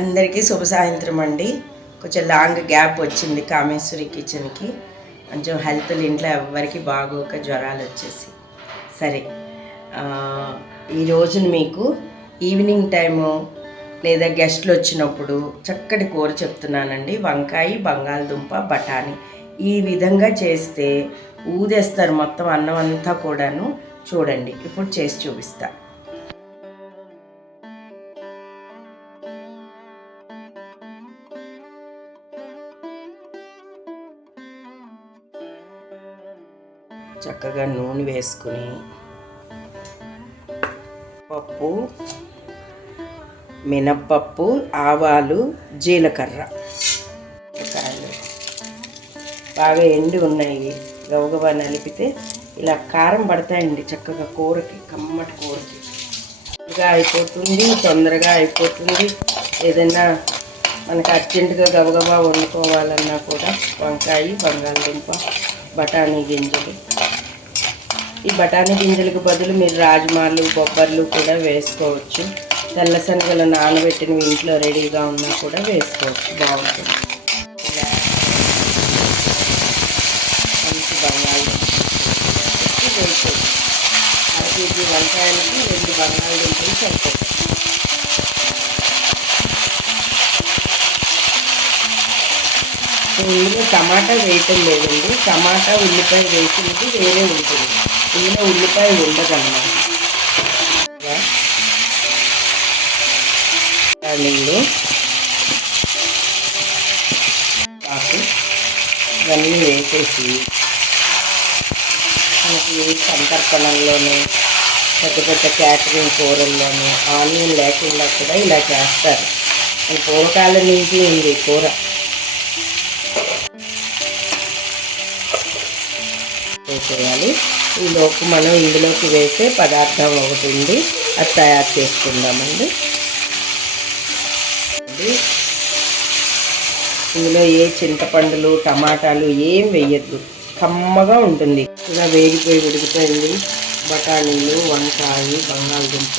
అందరికీ శుభ సాయంత్రం అండి. కొంచెం లాంగ్ గ్యాప్ వచ్చింది కామేశ్వరి కిచెన్కి. కొంచెం హెల్త్లు ఇంట్లో ఎవరికి బాగోక జ్వరాలు వచ్చేసి సరే ఈ రోజున మీకు ఈవినింగ్ టైము లేదా గెస్ట్లు వచ్చినప్పుడు చక్కటి కూర చెప్తున్నానండి. వంకాయ, బంగాళదుంప, బఠానీ ఈ విధంగా చేస్తే ఊదేస్తారు మొత్తం అన్నం అంతా కూడాను. చూడండి, ఇప్పుడు చేసి చూపిస్తా. చక్కగా నూనె వేసుకుని పప్పు, మినప్పప్పు, ఆవాలు, జీలకర్ర కాయలు బాగా ఎండి ఉన్నాయి. గవగవా నలిపితే ఇలా కారం పడతాయండి చక్కగా కూరకి, కమ్మటి కూరకి. తొందరగా అయిపోతుంది. ఏదైనా మనకు అర్జెంటుగా గబగబా వండుకోవాలన్నా కూడా వంకాయ, బంగాళదుంప, బఠానీ గింజలు. ఈ బఠానీ గింజలకు బదులు మీరు రాజ్మాలు, బొబ్బర్లు కూడా వేసుకోవచ్చు. తెల్ల శనగలు నానబెట్టినవి ఇంట్లో రెడీగా ఉన్నా కూడా వేసుకోవచ్చు, బాగుంటుంది. ఇలా మంచి బంగాళదుంప వేసుకోవచ్చు. 1 కేజీ వంకాయలకి 2 బంగాళదుంపలు సరిపోతుంది. ఇందులో టమాటా వేయటం లేదండి. టమాటా, ఉల్లిపాయ వేసినది వేరే ఉంటుంది. ఇందులో ఉల్లిపాయ ఉండదన్నమాట. నీళ్ళు, కాఫీ ఇవన్నీ వేసేసి మనకి సంతర్పణంలోనూ పెద్ద పెద్ద క్యాటరింగ్ కూరల్లోనూ ఆనియన్ లేకుండా కూడా ఇలా చేస్తారు. మన పూర్వకాలం నుంచి ఉంది కూర. వేసేయాలి. ఈలోపు మనం ఇందులోకి వేసే పదార్థం ఒకటి ఉంది, అది తయారు చేసుకుందామండి. ఇందులో ఏ చింతపండులు, టమాటాలు ఏం వేయద్దు, కమ్మగా ఉంటుంది. ఇలా వేగిపోయి ఉడికిపోయింది. బఠానీలు, వంకాయ, బంగాళదుంప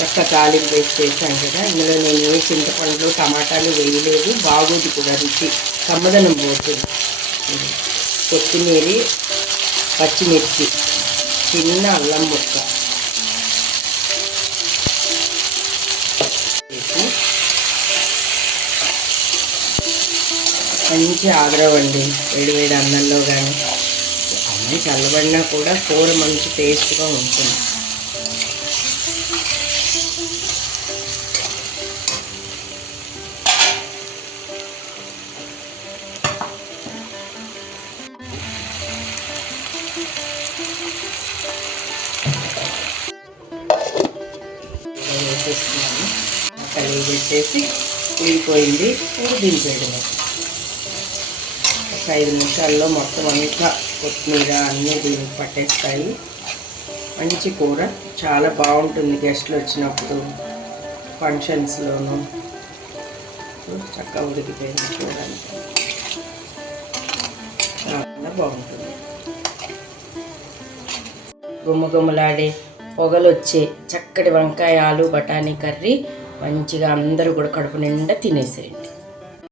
చక్క తాలింపు వేసి చేశాను కదా. ఇందులో నేను ఏ చింతపండులు, టమాటాలు వేయలేదు. బాగోదు కూడా, రుచి కమ్మదనం పోతుంది. కొత్తిమీర, పచ్చిమిర్చి, చిన్న అల్లం ముక్క వేసి మంచి ఆగ్రవండి. వేడివేడి అన్నంలో కానీ, అన్నం చల్లబడినా కూడా కూర మంచి టేస్ట్గా ఉంటుంది. వేసేస్తున్నాను. కలిగి పెట్టేసి ఉడిపోయింది. దింపేయడమే. ఒక 5 నిమిషాల్లో మొత్తం అంతా కొత్తిమీర అన్నీ దీనికి పట్టేస్తాయి. మంచి కూర, చాలా బాగుంటుంది. గెస్ట్లు వచ్చినప్పుడు, ఫంక్షన్స్లోనూ చక్కగా ఉడికిపోయింది. చూడడానికి చాలా బాగుంటుంది. గుమ్మగుమ్మలాడే పొగలు వచ్చే చక్కటి వంకాయ, ఆలు, బఠానీ కర్రీ మంచిగా అందరూ కూడా కడుపు నిండా తినేసేయండి.